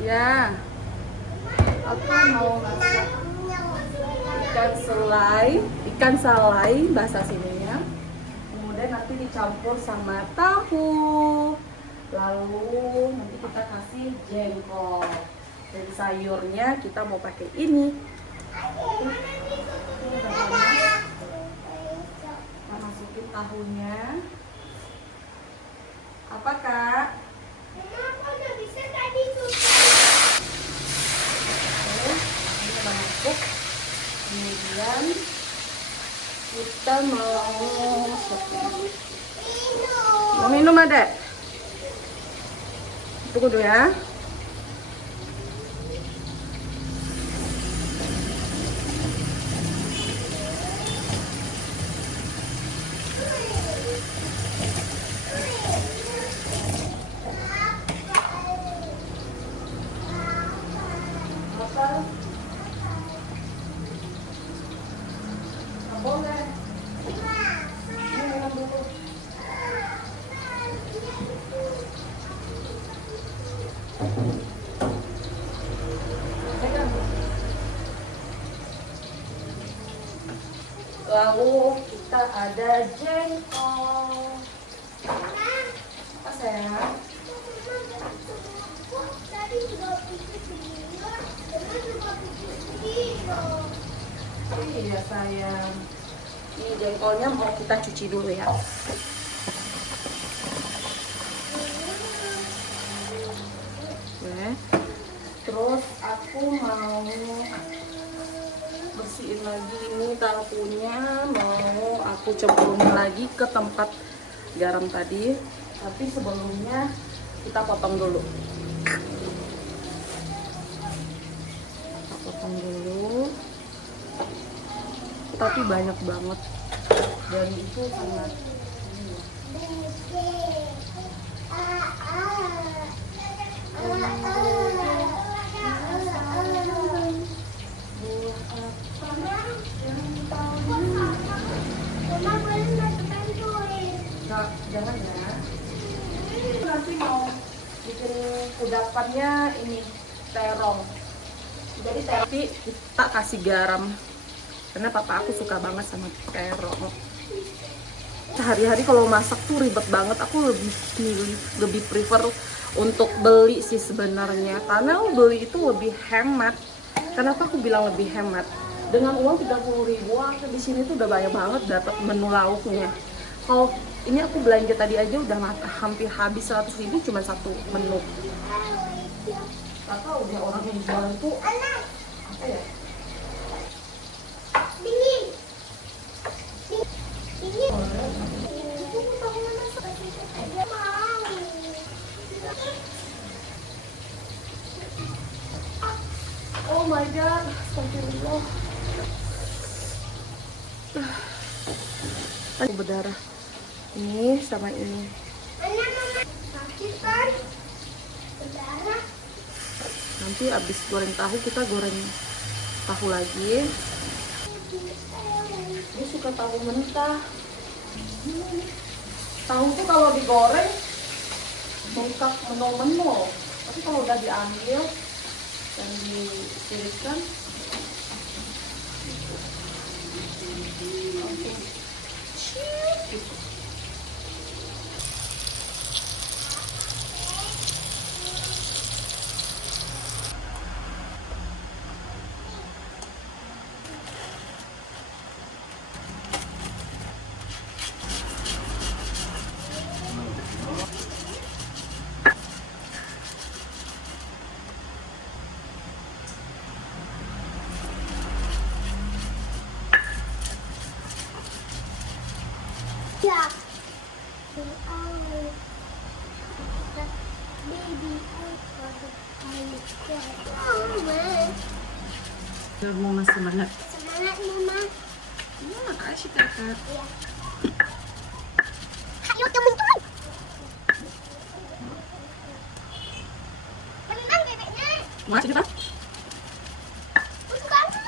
Ya, aku mau masak ikan salai bahasa sininya. Kemudian nanti dicampur sama tahu. Lalu nanti kita kasih jengkol. Dan sayurnya kita mau pakai ini. Kita masukin tahunya. Apa kak? Kenapa nggak bisa tadi tuh? Ini udah masuk. Kemudian kita mau minum adek. Tunggu dulu ya. Boleh. Ini minum dulu. Lalu kita ada jengkol. Apa sayang? Tadi juga pikir begini, teman juga pikir begini. Iya sayang. Ini jengkolnya mau kita cuci dulu ya. Oke. Terus aku mau bersihin lagi ini tahunya, mau aku cemplungin lagi ke tempat garam tadi. Tapi sebelumnya kita potong dulu. Kita potong dulu. Tapi banyak banget dan itu sangat Mama boleh nggak bantuin? nah, jangan ya. Nanti mau bikin kudapannya ini terong. Jadi tapi kita kasih garam karena papa aku suka banget sama terong. Sehari-hari kalau masak tuh ribet banget. Aku lebih prefer untuk beli sih sebenarnya, karena beli itu lebih hemat. Kenapa aku bilang lebih hemat? Dengan uang 30.000 di sini tuh udah banyak banget dapat menu lauknya. Kalau ini aku belanja tadi aja udah hampir habis 100.000 cuma satu menu. Kakak udah orang yang jualan tuh apa ya? Dingin. Dingin. Oh my god, astagfirullah. Ini berdarah. Ini sama ini. Mana mama? Sakit kan? Berdarah. Nanti abis goreng tahu kita goreng tahu lagi. Dia suka tahu mentah. Tahu tuh kalau digoreng bengkak menol-menol. Tapi kalau udah diambil dan ditiriskan langsung ciut gitu. Ya. Baby, Mau ngasih semangat. semangat mama. Makasih kakak. Iya. Ayo teman-teman. Tenang bebeknya. Makasih kakak. Untuk kamu.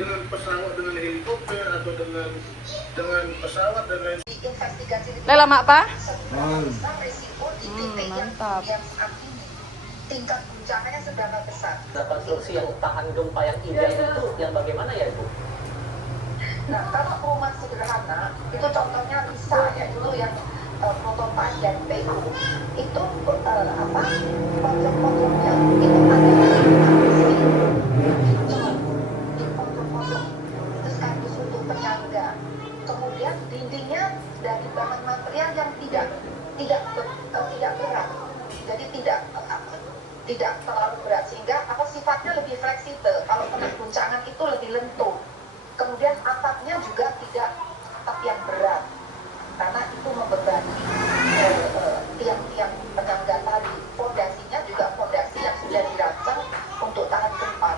dengan pesawat, dengan helikopter atau dengan pesawat dan lain Lela mak pa? Mantap. Tingkat guncangannya seberapa besar. Konstruksi yang tahan gempa yang indah itu yang bagaimana ya Ibu? Nah, kalau rumah sederhana, itu contohnya bisa ya, itu yang prototipe dan PU itu pojok-pojoknya itu ada di pojok-pojok itu sekaligus untuk penyangga. Kemudian dindingnya dari bahan material yang tidak berat, jadi tidak terlalu berat sehingga sifatnya lebih fleksibel. Kalau kena guncangan itu lebih lentur. Kemudian atapnya juga tidak atap yang berat karena itu membebani tiang-tiang penyangga tadi. Fondasinya juga fondasi yang sudah dirancang untuk tahan gempa,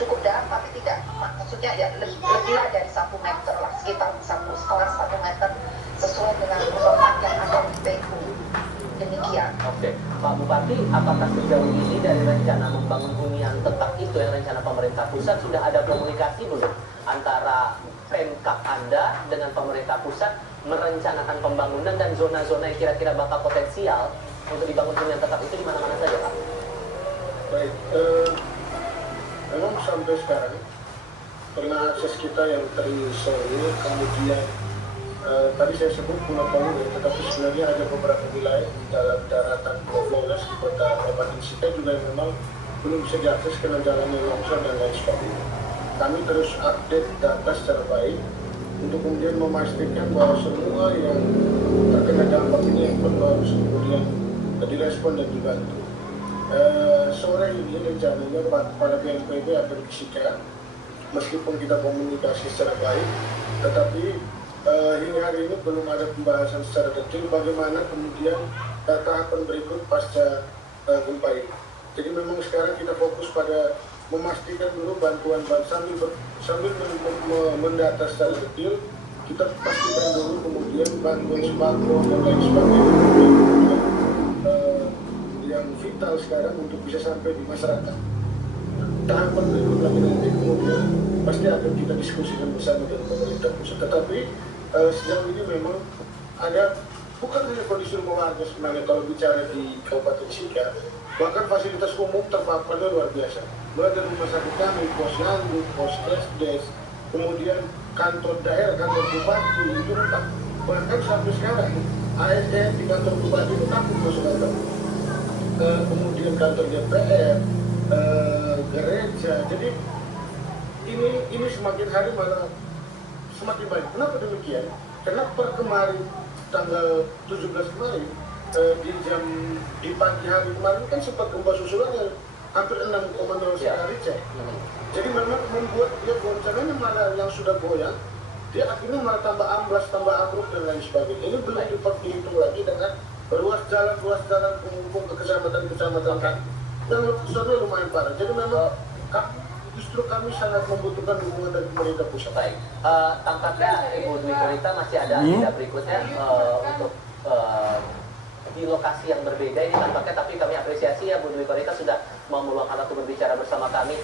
cukup dalam tapi tidak, maksudnya ya lebihlah dari 1 meter lah, sekitar setelah 1 meter sesuai dengan ukuran yang ada di PU. Demikian. Oke, Pak Bupati, apakah sejauh ini dari rencana membangun hunian tetap itu yang rencana pemerintah pusat sudah ada komunikasi belum antara Pemkab Anda dengan pemerintah pusat merencanakan pembangunan dan zona-zona yang kira-kira bakal potensial untuk dibangun hunian tetap itu di mana-mana saja, Pak? baik. Memang sampai sekarang pernah akses kita yang terisolir, kemudian tadi saya sebut Pulau Palu, tetapi sebenarnya ada beberapa wilayah di dalam daratan Pulau Flores di kota Kabupaten Sika juga yang memang belum bisa diakses karena jalannya longsor dan lain sebagainya. Kami terus update data secara baik untuk kemudian memastikan bahwa semua yang terkena dampak ini yang perlu harus kemudian direspon dan dibantu. Sore ini rencananya para BNPB akan di Sika, meskipun kita komunikasi secara baik, tetapi hingga hari ini belum ada pembahasan secara detail bagaimana kemudian tahapan berikut pasca gempa ini. Jadi memang sekarang kita fokus pada memastikan dulu bantuan sambil mendata secara detail, kita pastikan dulu kemudian bantuan sembako dan lain sebagainya yang vital sekarang untuk bisa sampai di masyarakat. Tahapan berikut lagi nanti kemudian pasti akan kita diskusikan bersama dengan pemerintah pusat. Tetapi sejauh ini memang ada bukan hanya kondisi rumah warga sebenarnya kalau bicara di Kabupaten Sika, bahkan fasilitas umum terpaparnya luar biasa. Mulai dari rumah sakit kami, posyandu, pos desdes, kemudian kantor daerah, kantor bupati itu rusak. Bahkan sampai sekarang ASN di kantor bupati itu takut masuk kantor. Kemudian kantor DPR, gereja. Jadi ini semakin hari malah semakin banyak. Kenapa demikian? Karena per kemarin tanggal 17 kemarin di pagi hari kemarin kan sempat gempa susulan yang hampir 6,0 skala Richter. Jadi memang membuat dia goncangannya malah yang sudah goyang, dia akhirnya malah tambah amblas, tambah ambruk dan lain sebagainya. Ini belum diperhitung lagi dengan ruas jalan penghubung ke kecamatan kan, dan letusannya lumayan parah. Jadi memang justru kami sangat membutuhkan dukungan dari pemerintah pusat. Baik, tampaknya Ibu Dwi Korita masih ada agenda berikutnya untuk di lokasi yang berbeda ini tampaknya, tapi kami apresiasi ya Bu Dwi Korita sudah mau meluangkan waktu berbicara bersama kami.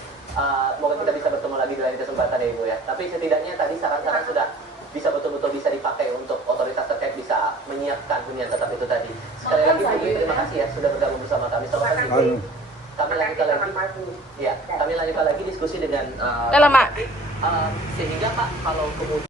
Semoga kita bisa bertemu lagi di lain kesempatan ya Ibu ya. Tapi setidaknya tadi saran-saran sudah bisa betul-betul bisa dipakai untuk otoritas terkait bisa menyiapkan hunian tetap itu tadi. Sekali lagi Bu Dwi, terima kasih ya sudah bergabung bersama kami. Selamat pagi. Kami lanjutkan lagi diskusi dengan Lela mak. sehingga Pak kalau kemudian